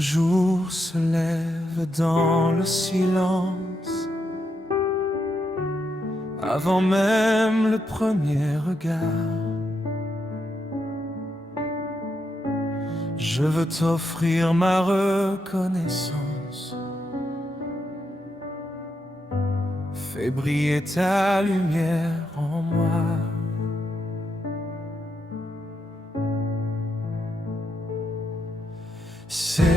Le jour se lève dans le silence, avant même le premier regard. Je veux t'offrir ma reconnaissance. Fais briller ta lumière en moi. Seigneur,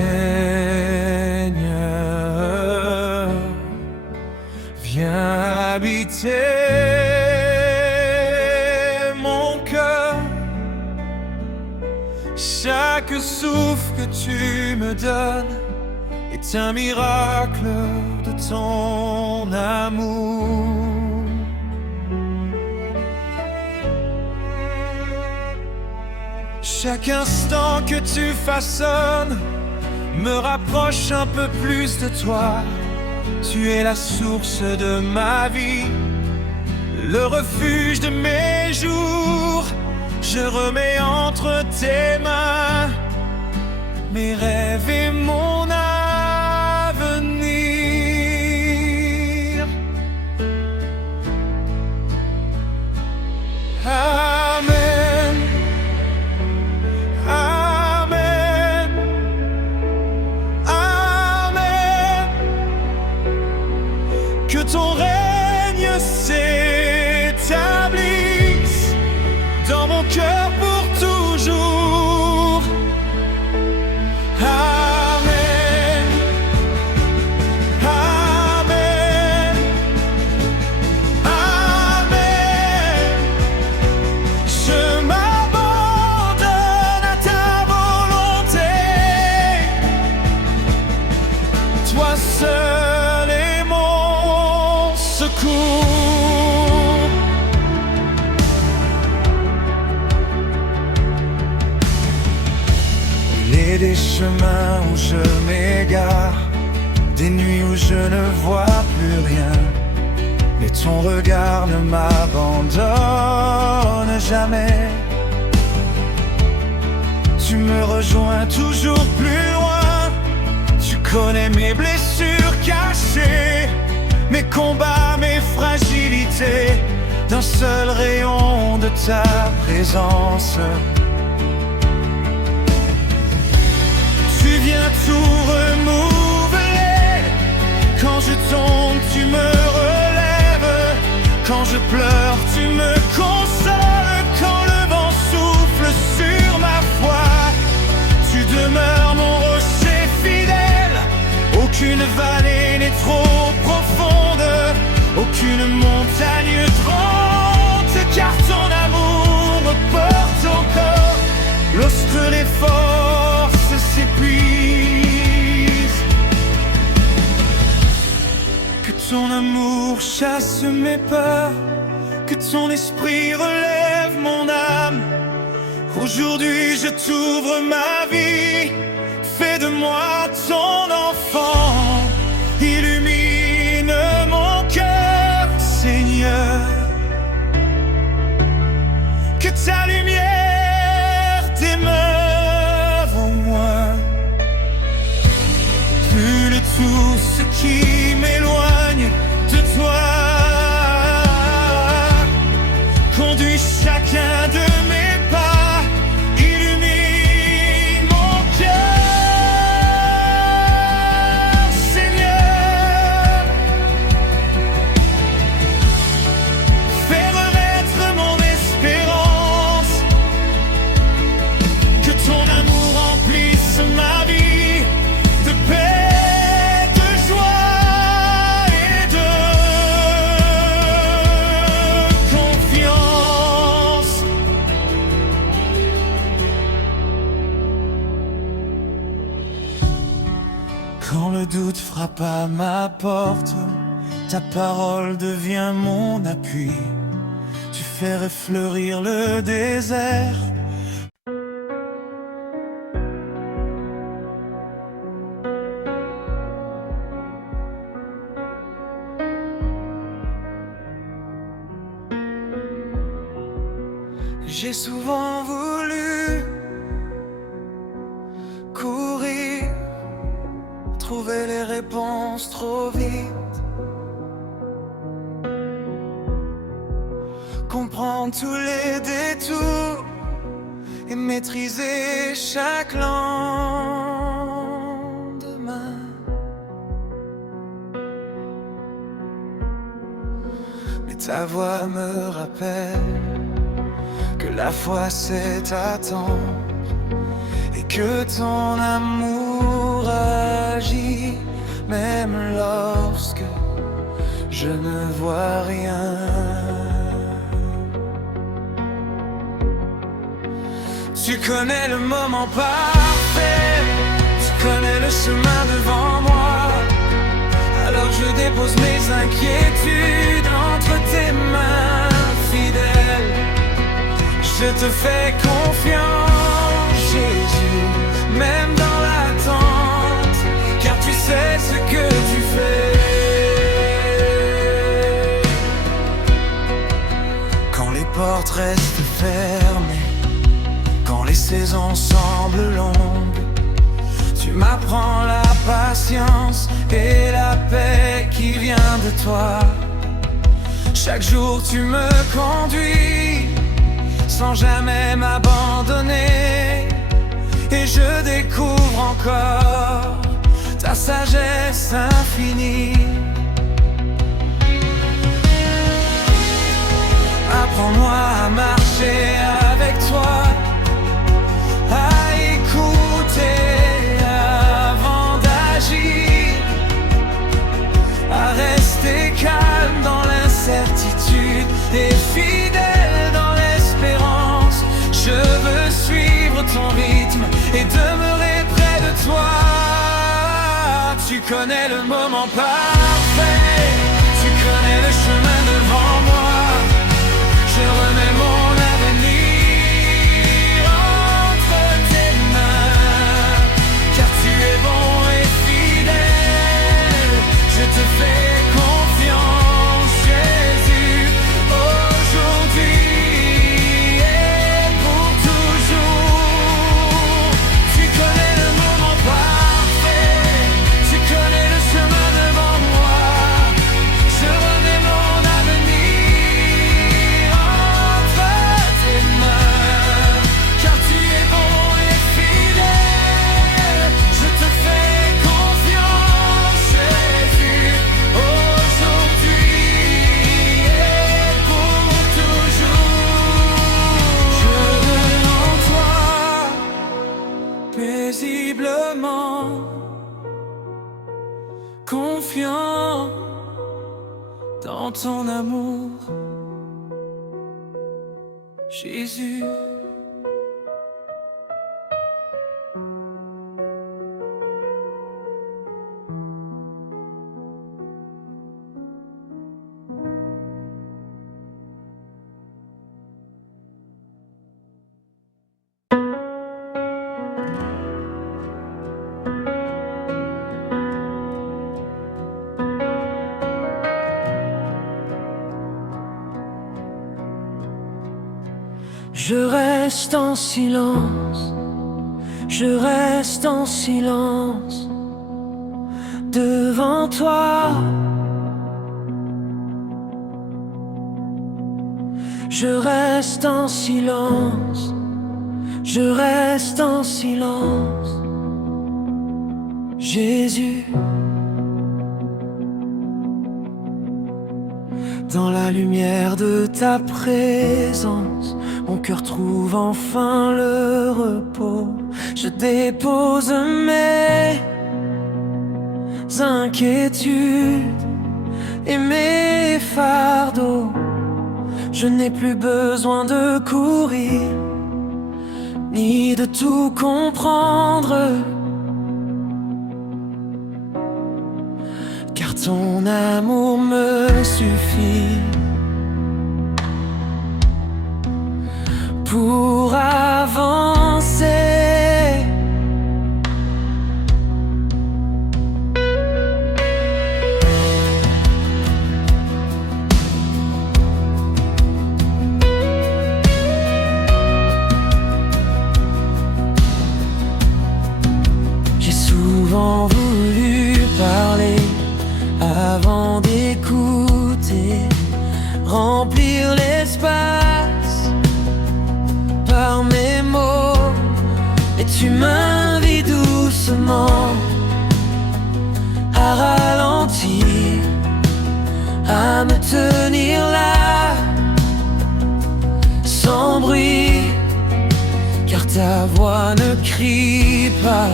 viens habiter mon cœur. Chaque souffle que tu me donnes est un miracle de ton amour. Chaque instant que tu façonnes me rapproche un peu plus de toi. Tu es la source de ma vie, le refuge de mes jours. Je remets entre tes mains mes rêves et mon avenir. Amen, Amen, Amen. Que ton règne s'établisse dans mon cœur pour toujours. Amen, Amen, Amen. Je m'abandonne à ta volonté. Toi seul est mon secours. Il est des chemins où je m'égare, des nuits où je ne vois plus rien, mais ton regard ne m'abandonne jamais. Tu me rejoins toujours plus loin. Tu connais mes blessures cachées, mes combats, mes fragilités, d'un seul rayon de ta présence. Tu viens tout remodeler. Quand je tombe, tu me relèves. Quand je pleure, tu me consoles. Quand le vent souffle sur ma foi, tu demeures mon rocher fidèle. Aucune vallée n'est trop profonde, aucune montagne trop haute, car ton amour me porte encore lorsque les forces s'épuisent. Que ton amour chasse mes peurs, que ton esprit relève mon âme. Aujourd'hui je t'ouvre ma vie, fais de moi ton enfant. Illumine mon cœur, Seigneur. Que ta lumière demeure en moi. Plus de tout ce qui m'éloigne de toi. Conduis chacun de mes pas. Illumine mon cœur, Seigneur. Fais renaître mon espérance. Que ton amour remplisse ma vie de paix, de joie et de confiance. Quand le doute frappe à ma porte, ta parole devient mon appui. Tu fais refleurir le désert. J'ai souvent voulu courir trouver les réponses trop vite, comprendre tous les détours et maîtriser chaque lendemain. Mais ta voix me rappelle que la foi c'est attendre et que ton amour agit même lorsque je ne vois rien. Tu connais le moment parfait, tu connais le chemin devant moi. Alors je dépose mes inquiétudes entre tes mains fidèles. Je te fais confiance, Jésus, même dans l'attente, car tu sais ce que tu fais. Quand les portes restent fermées, quand les saisons semblent longues, tu m'apprends la patience et la paix qui vient de toi. Chaque jour tu me conduis sans jamais m'abandonner, et je découvre encore ta sagesse infinie. Apprends-moi à marcher avec toi, à écouter avant d'agir, à rester calme dans l'incertitude et fidèle dans l'espérance. Je veux suivre ton rythme et demeurer près de toi. Tu connais le moment parfait, tu connais le chemin devant moi. Je remets mon avenir entre tes mains, car tu es bon et fidèle. Je te fais confiance, Jésus, aujourd'hui et pour toujours. Tu connais le moment parfait, tu connais le chemin devant moi. Je remets mon avenir entre tes mains, car tu es bon et fidèle. Je te fais confiance, Jésus, aujourd'hui et pour toujours. Je veux en toi, paisiblement, confiant dans ton amour, Jésus. Je reste en silence, je reste en silence devant toi. Je reste en silence, je reste en silence, Jésus. Dans la lumière de ta présence, mon cœur trouve enfin le repos. Je dépose mes inquiétudes et mes fardeaux. Je n'ai plus besoin de courir, ni de tout comprendre, car ton amour me suffit pour avancer. J'ai souvent voulu à me tenir là, sans bruit, car ta voix ne crie pas.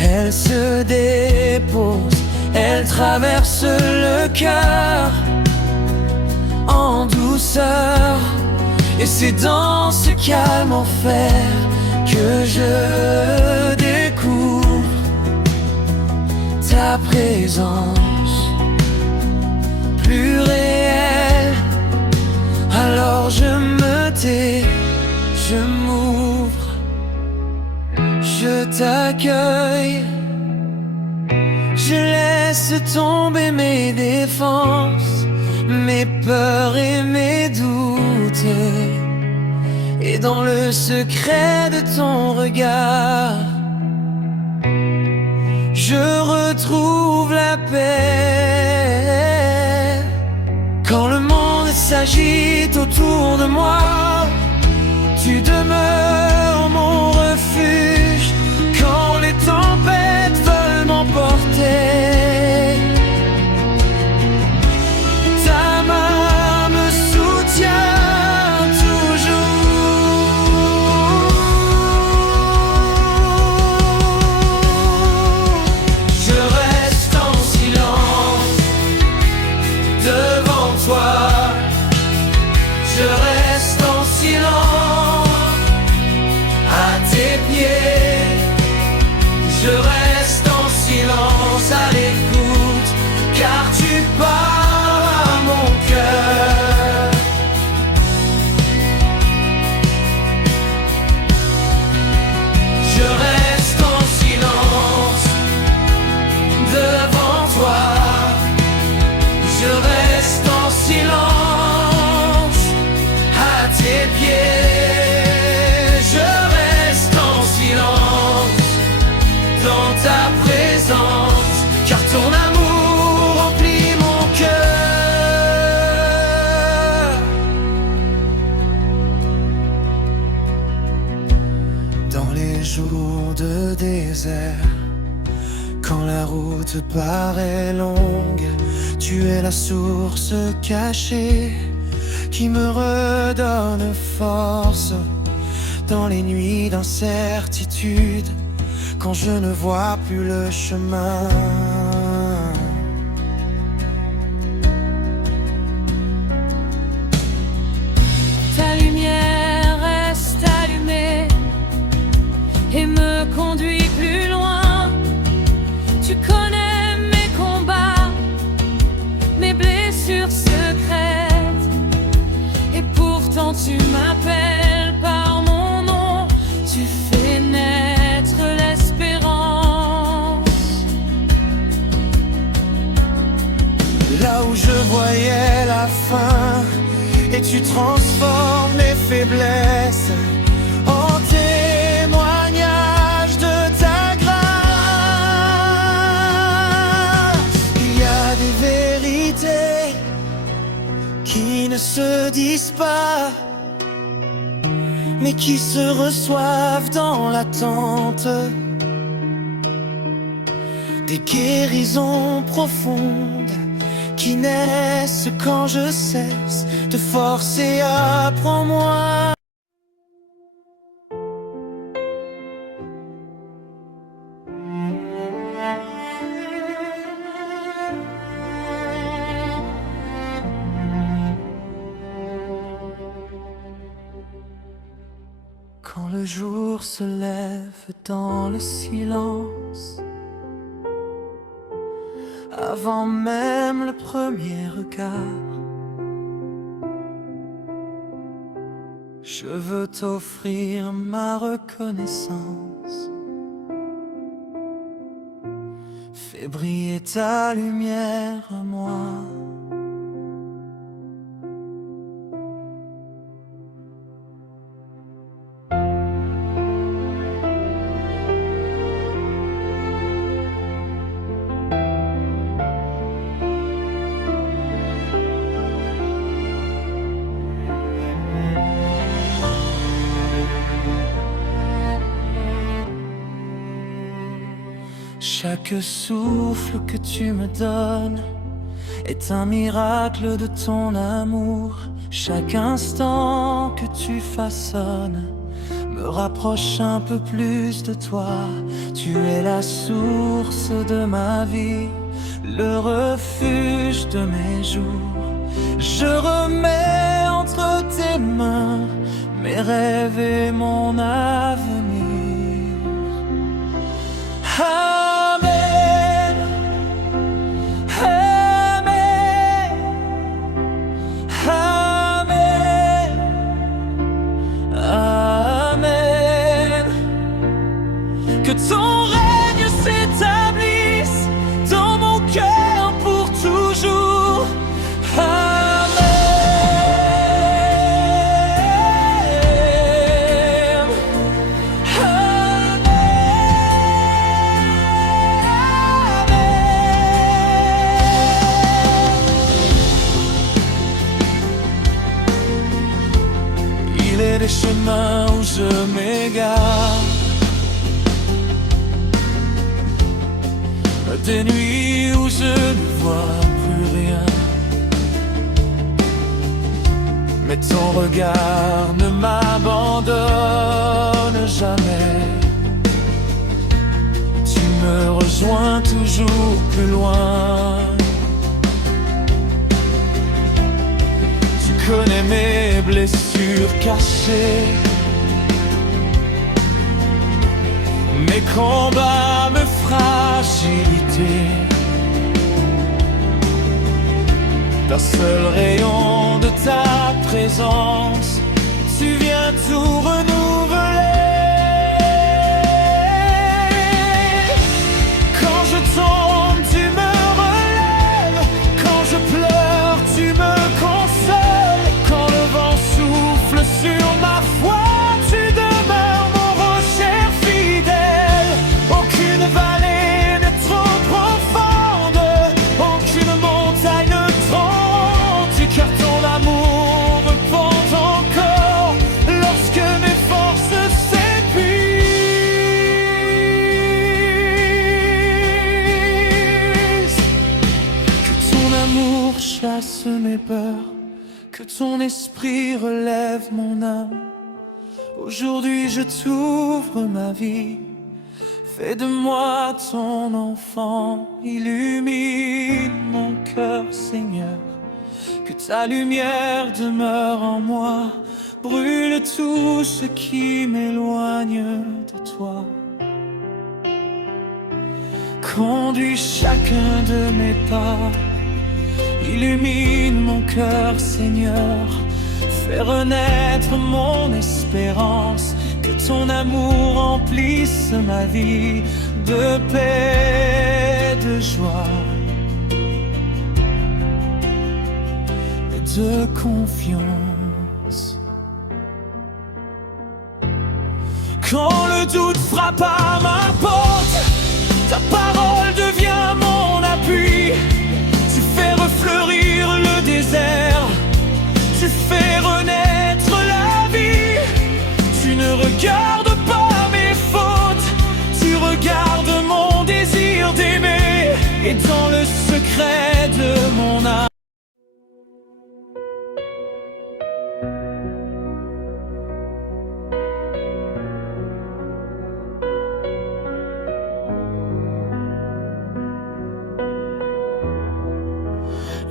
Elle se dépose, elle traverse le cœur en douceur. Et c'est dans ce calme enfer que je découvre ta présence plus réelle. Alors je me tais, je m'ouvre, je t'accueille. Je laisse tomber mes défenses, mes peurs et mes doutes. Et dans le secret de ton regard, je retrouve la paix. Quand le monde s'agite autour de moi, tu demeures mon refuge. Quand les tempêtes veulent m'emporter, ta main me soutient toujours. Je reste en silence devant toi. Je reste en silence à tes pieds. Je reste en silence à l'écoute, car tu parles à mon cœur. Je reste en silence devant toi. Je reste en silence à tes pieds. Je reste en silence dans ta présence, car ton amour remplit mon cœur. Dans les jours de désert, quand la route paraît longue, tu es la source cachée qui me redonne force. Dans les nuits d'incertitude, quand je ne vois plus le chemin, ta lumière reste allumée et me conduit plus loin. Tu connais mes combats, mes blessures secrètes, et pourtant tu m'appelles par mon nom. Tu fais naître l'espérance. là où je voyais la fin, et tu transformes les faiblesses en témoignage de ta grâce. Il y a des vérités qui ne se disent pas, mais qui se reçoivent dans l'attente. Des guérisons profondes qui naissent quand je cesse de forcer. Apprends-moi. Quand le jour se lève dans le silence, avant même le premier regard, je veux t'offrir ma reconnaissance. Fais briller ta lumière en moi. Chaque souffle que tu me donnes est un miracle de ton amour. Chaque instant que tu façonnes me rapproche un peu plus de toi. Tu es la source de ma vie, le refuge de mes jours. Je remets entre tes mains mes rêves et mon avenir. Amen, Amen, Amen, Amen. Que ton règne s'établisse dans mon cœur pour toujours. Il est des chemins où je m'égare, des nuits où je ne vois plus rien. Mais ton regard ne m'abandonne jamais. Tu me rejoins toujours plus loin. Tu connais mes blessures cachées, mes combats, mes fragilités. D'un seul rayon de ta présence, tu viens tout renouveler. Quand je tombe, tu me relèves. Quand je pleure, tu me consoles. Quand le vent souffle sur ma foi, tu demeures mon rocher fidèle. Aucune vallée n'est trop profonde, aucune montagne ne tremble, car ton amour me porte encore lorsque mes forces s'épuisent. Que ton amour chasse mes peurs, que ton esprit relève mon âme. Aujourd'hui je t'ouvre ma vie, fais de moi ton enfant, illumine mon cœur, Seigneur. Que ta lumière demeure en moi, brûle tout ce qui m'éloigne de toi. Conduis chacun de mes pas, illumine mon cœur, Seigneur. Fais renaître mon espérance, que ton amour remplisse ma vie de paix, de joie et de confiance. Quand le doute frappe à ma porte, ta parole devient mon appui. Tu fais refleurir le désert, tu fais renaître la vie. Tu ne regardes pas mes fautes, tu regardes mon désir d'aimer. Et dans le secret de mon âme,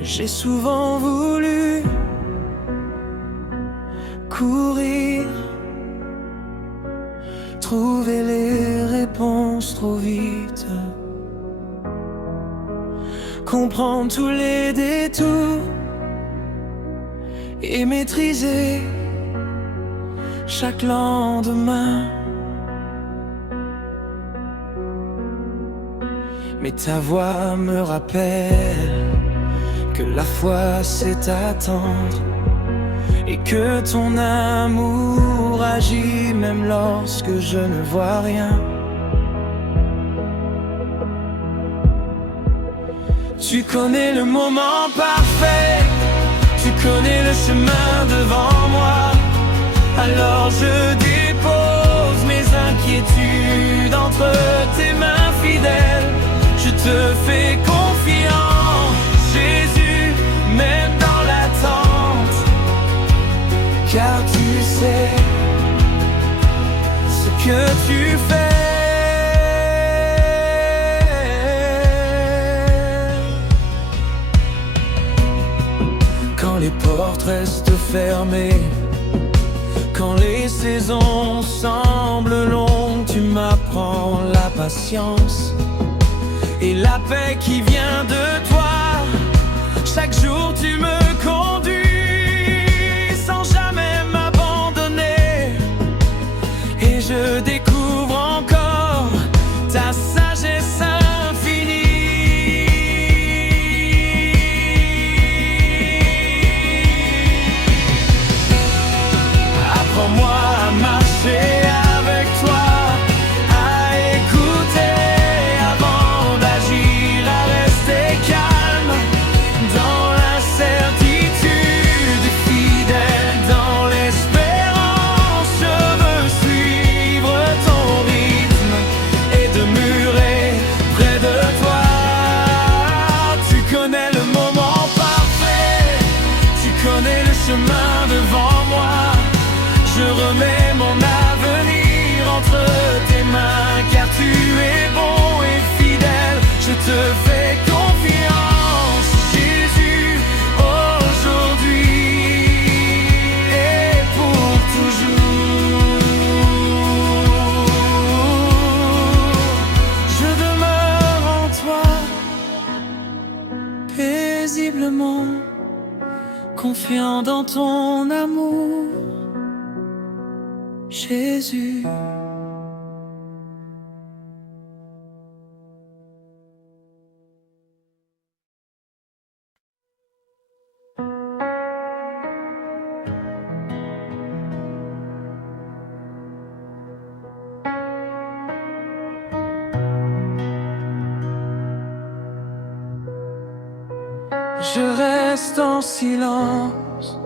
j'ai souvent voulu courir, trouver les réponses trop vite, comprendre tous les détours et maîtriser chaque lendemain. Mais ta voix me rappelle que la foi c'est attendre, et que ton amour agit même lorsque je ne vois rien. Tu connais le moment parfait, tu connais le chemin devant moi. Alors je dépose mes inquiétudes entre tes mains fidèles. Je te fais confiance, Jésus. reste fermé. Quand les saisons semblent longues, tu m'apprends la patience et la paix qui vient de toi. Chaque jour tu me conduis sans jamais m'abandonner, et je découvre encore ta sagesse infinie. Apprends-moi à marcher avec toi, à écouter avant d'agir, à rester calme dans l'incertitude, fidèle dans l'espérance. Je veux suivre ton rythme et demeurer près de toi. Tu connais le moment parfait, tu connais le chemin devant moi. Je remets mon avenir entre tes mains, car tu es bon et fidèle. Je te fais confiance, Jésus, aujourd'hui et pour toujours. Je demeure en toi, paisiblement, confiant dans ton amour, Jésus. Je reste en silence,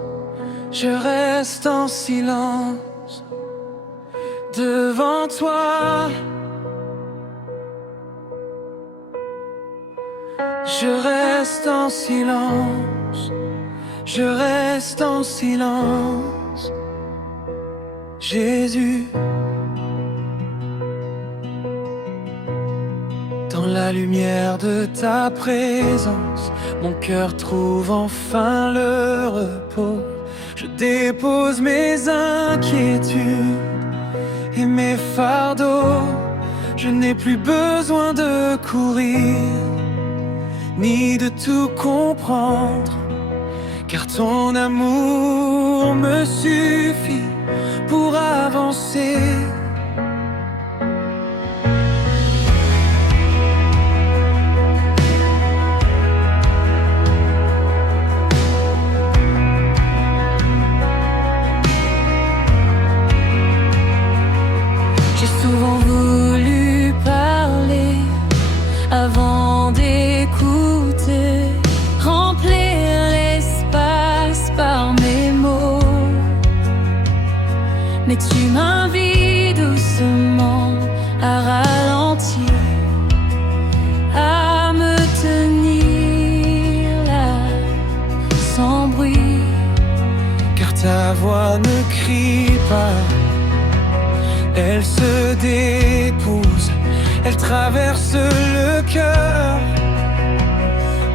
je reste en silence devant toi. Je reste en silence, je reste en silence, Jésus. Dans la lumière de ta présence, mon cœur trouve enfin le repos. Je dépose mes inquiétudes et mes fardeaux. Je n'ai plus besoin de courir, ni de tout comprendre, car ton amour me suffit pour avancer. J'ai souvent voulu parler avant d'écouter, remplir l'espace par mes mots. Mais tu m'invites doucement à ralentir, à me tenir là, sans bruit, car ta voix ne crie pas. Elle se dépose, elle traverse le cœur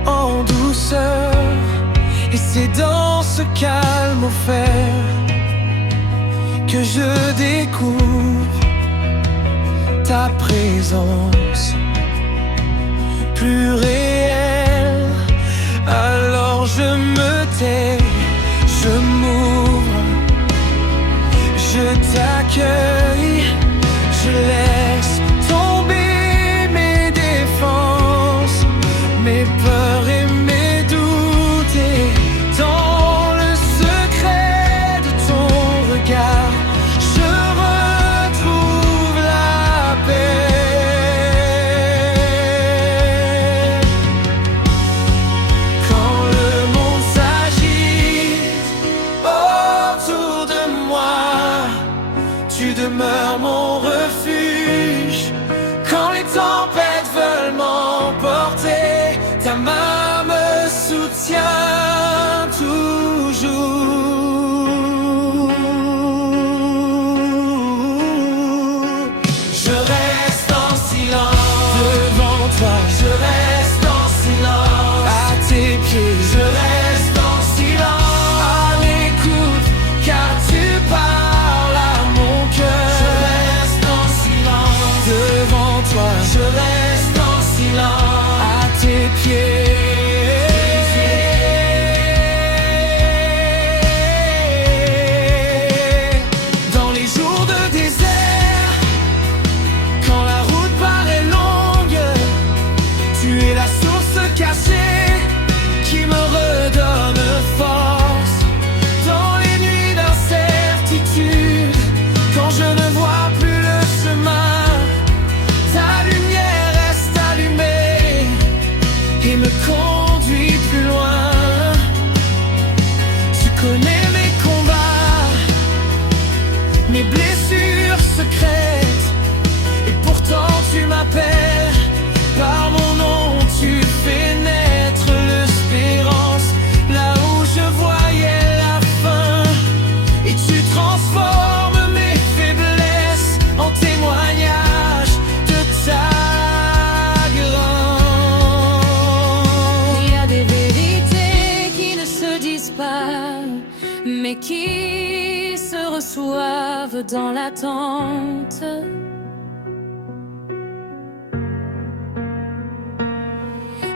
en douceur. Et c'est dans ce calme offert que je découvre ta présence plus réelle. Alors je me tais, je m'ouvre, je t'accueille, je laisse tomber mes défenses, mes peurs et mes doutes. Et dans le secret de ton regard, je retrouve la paix. Quand le monde s'agite autour de moi, tu demeures mon refuge. Quand les tempêtes veulent m'emporter, ta main me soutient toujours. Je reste en silence devant toi, je reste en silence à tes pieds, je reste en silence. Dans les jours de désert, quand la route paraît longue, tu es la source cachée qui me redonne force. Dans les nuits d'incertitude, quand je ne vois plus le chemin, ta lumière reste allumée et me conduit plus loin. Tu connais mes combats, mes blessures secrètes, et pourtant tu m'appelles par mon nom. Tu fais naître l'espérance là où je voyais la fin, et tu transformes mes faiblesses en témoignage de ta grandeur. Il y a des vérités qui ne se disent pas, mais qui se reçoivent dans l'attente.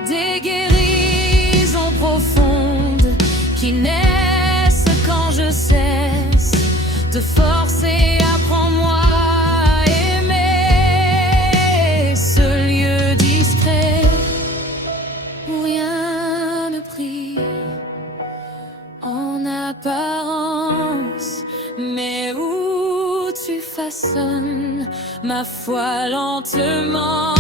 Des guérisons profondes qui naissent quand je cesse de forcer. Apprends-moi à aimer ce lieu discret où rien ne brille en apparence, mais où tu façonnes ma foi lentement.